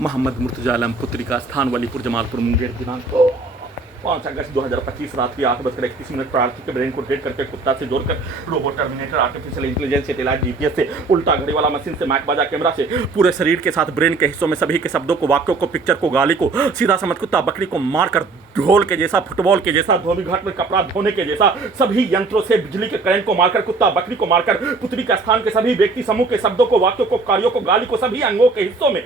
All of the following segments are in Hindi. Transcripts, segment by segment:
मोहम्मद मुर्तजा आलम पुत्री का स्थान वलीपुर जमालपुर मुंगेर दिनांक 5 अगस्त 2025 रात की 8:31 प्रार्थी के ब्रेन को डेट करके कुत्ता से जोड़कर robot terminator artificial intelligence satellite GPS से उल्टा घड़ी वाला मशीन से मैक बाजा कैमरा से पूरे शरीर के साथ ब्रेन के हिस्सों में सभी के शब्दों को वाक्यों को पिक्चर को गाली को सीधा समझ कुत्ता बकरी को मारकर ढोल के जैसा फुटबॉल के जैसा धोबी घाट में कपड़ा धोने के जैसा सभी यंत्रों से बिजली के करंट को मारकर कुत्ता बकरी को मारकर पुत्री का स्थान के सभी व्यक्ति समूह के शब्दों को वाक्यों को कार्यों को गाली को सभी अंगों के हिस्सों में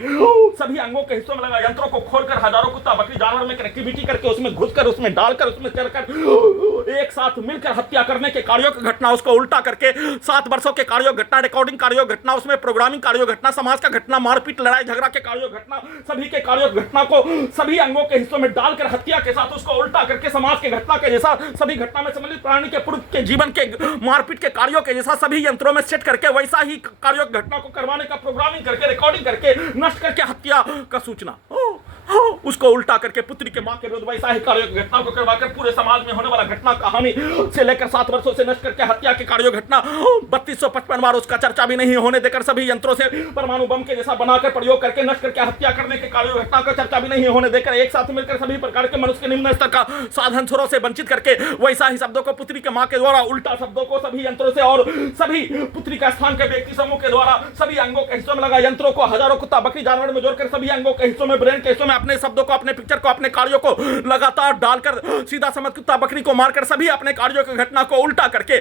लगा यंत्रों को खोलकर हजारों कुत्ता बकरी जानवर में कनेक्टिविटी करके उसमें घुसकर उसमें डालकर उसमें चढ़कर एक साथ मिलकर हत्या करने के कार्यों की घटना उसको उल्टा करके 7 वर्षों के कार्यों घटना रिकॉर्डिंग कार्यों घटना उसमें प्रोग्रामिंग कार्यों घटना समाज का घटना मारपीट लड़ाई झगड़ा के कार्यों घटना सभी के कार्यों घटना को सभी अंगों के हिस्सों में डालकर हत्या के साथ उसको उल्टा करके समाज के घटना के जैसा सभी घटना में सम्मिलित प्राणी के पूर्व के जीवन के मारपीट के कार्यों के जैसा सभी यंत्रों में सेट करके वैसा ही कार्यों घटना को करवाने का प्रोग्रामिंग करके रिकॉर्डिंग करके नष्ट करके हत्या का सूचना उसको उल्टा करके पुत्री के मां के विरुद्ध वैसा ही कार्यों घटना को करवाकर पूरे समाज में होने वाला घटना कहानी से लेकर 7 वर्षों से नष्ट करके हत्या के कार्यों घटना 3255 बार उसका चर्चा भी नहीं होने देकर सभी यंत्रों से परमाणु बम के जैसा बनाकर प्रयोग करके नष्ट करके हत्या करने के कार्यों घटना का चर्चा भी नहीं होने देकर एक साथ मिलकर सभी प्रकार के मनुष्य के निम्न स्तर का साधन सुरों से वंचित करके वैसा ही शब्दों को पुत्री के मां के द्वारा उल्टा शब्दों को सभी यंत्रों से और सभी पुत्री का स्थान के व्यक्ति समूह के द्वारा सभी अंगों के हिस्सों में लगा यंत्रों को हजारों कुत्ता बकरी जानवर में जोड़कर सभी अंगों के हिस्सों में ब्रेन के हिस्सों में अपने शब्दों को अपने पिक्चर को अपने कार्यों को लगातार डालकर सीधा समझ कुत्ता बकरी को मारकर सभी अपने कार्यों की घटना को उल्टा करके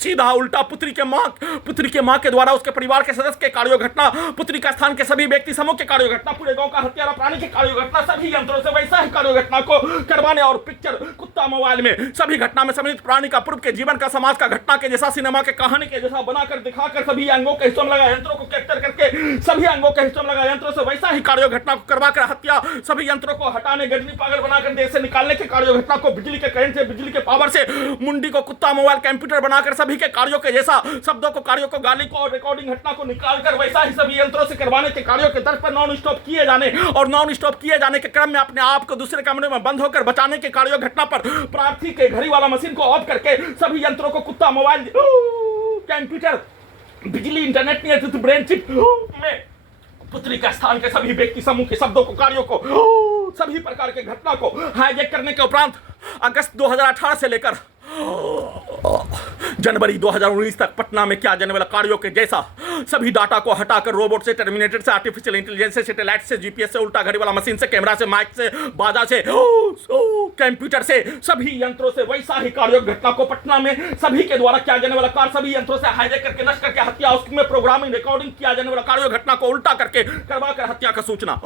सीधा उल्टा पुत्री के मां के द्वारा उसके परिवार के सदस्य के कार्यों घटना पुत्री का स्थान के सभी व्यक्ति समूह के कार्यों घटना पूरे गांव का हत्यारा प्राणी के कार्यों घटना सभी यंत्रों से वैसा ही कार्यों घटना को करवाने और पिक्चर कुत्ता मोबाइल में सभी घटना में सम्मिलित प्राणी का पूर्व के जीवन का समाज का घटना के जैसा सिनेमा के कहानी के जैसा बनाकर दिखाकर सभी अंगों के हिस्सों में लगा यंत्रों को कैप्चर करके सभी अंगों के हिस्सों में लगा यंत्रों से वैसा ही कार्यों घटना को करवाकर हत्या सभी यंत्रों को हटाने गजनी पागल बनाकर देश से निकालने के कार्यों घटना को बिजली के करंट से बिजली के पावर से मुंडी को कुत्ता मोबाइल कंप्यूटर बनाकर सभी के कार्यों के जैसा शब्दों को कार्यों को गाली को और रिकॉर्डिंग घटना को निकालकर वैसा ही सभी यंत्रों से करवाने के कार्यों के दर पर नॉन स्टॉप किए जाने के क्रम में अपने आप को दूसरे कमरे में बंद होकर बचाने के कार्यों घटना पर प्रार्थी के घड़ी वाला मशीन को ऑफ करके सभी यंत्रों को कुत्ता मोबाइल कंप्यूटर बिजली इंटरनेट नियंत्रित ब्रेन चिप में पुत्री का स्थान के सभी व्यक्ति समूह के शब्दों को कार्यों को सभी प्रकार के घटना को हाईजैक करने के उपरांत अगस्त 2018 से लेकर जनवरी 2019 तक पटना में किया जाने वाला कार्यों के जैसा सभी डाटा को हटाकर रोबोट से टर्मिनेटर से आर्टिफिशियल इंटेलिजेंस से सैटेलाइट से जीपीएस से उल्टा घड़ी वाला मशीन से कैमरा से माइक से बाजा से कंप्यूटर से सभी यंत्रों से वैसा ही कार्यों घटना को पटना में सभी के द्वारा किया जाने वाला कार्य सभी यंत्रों से हाईजैक करके नष्ट करके हत्या उसमें प्रोग्रामिंग रिकॉर्डिंग किया जाने वाला कार्यों घटना को उल्टा करके करवा कर हत्या का सूचना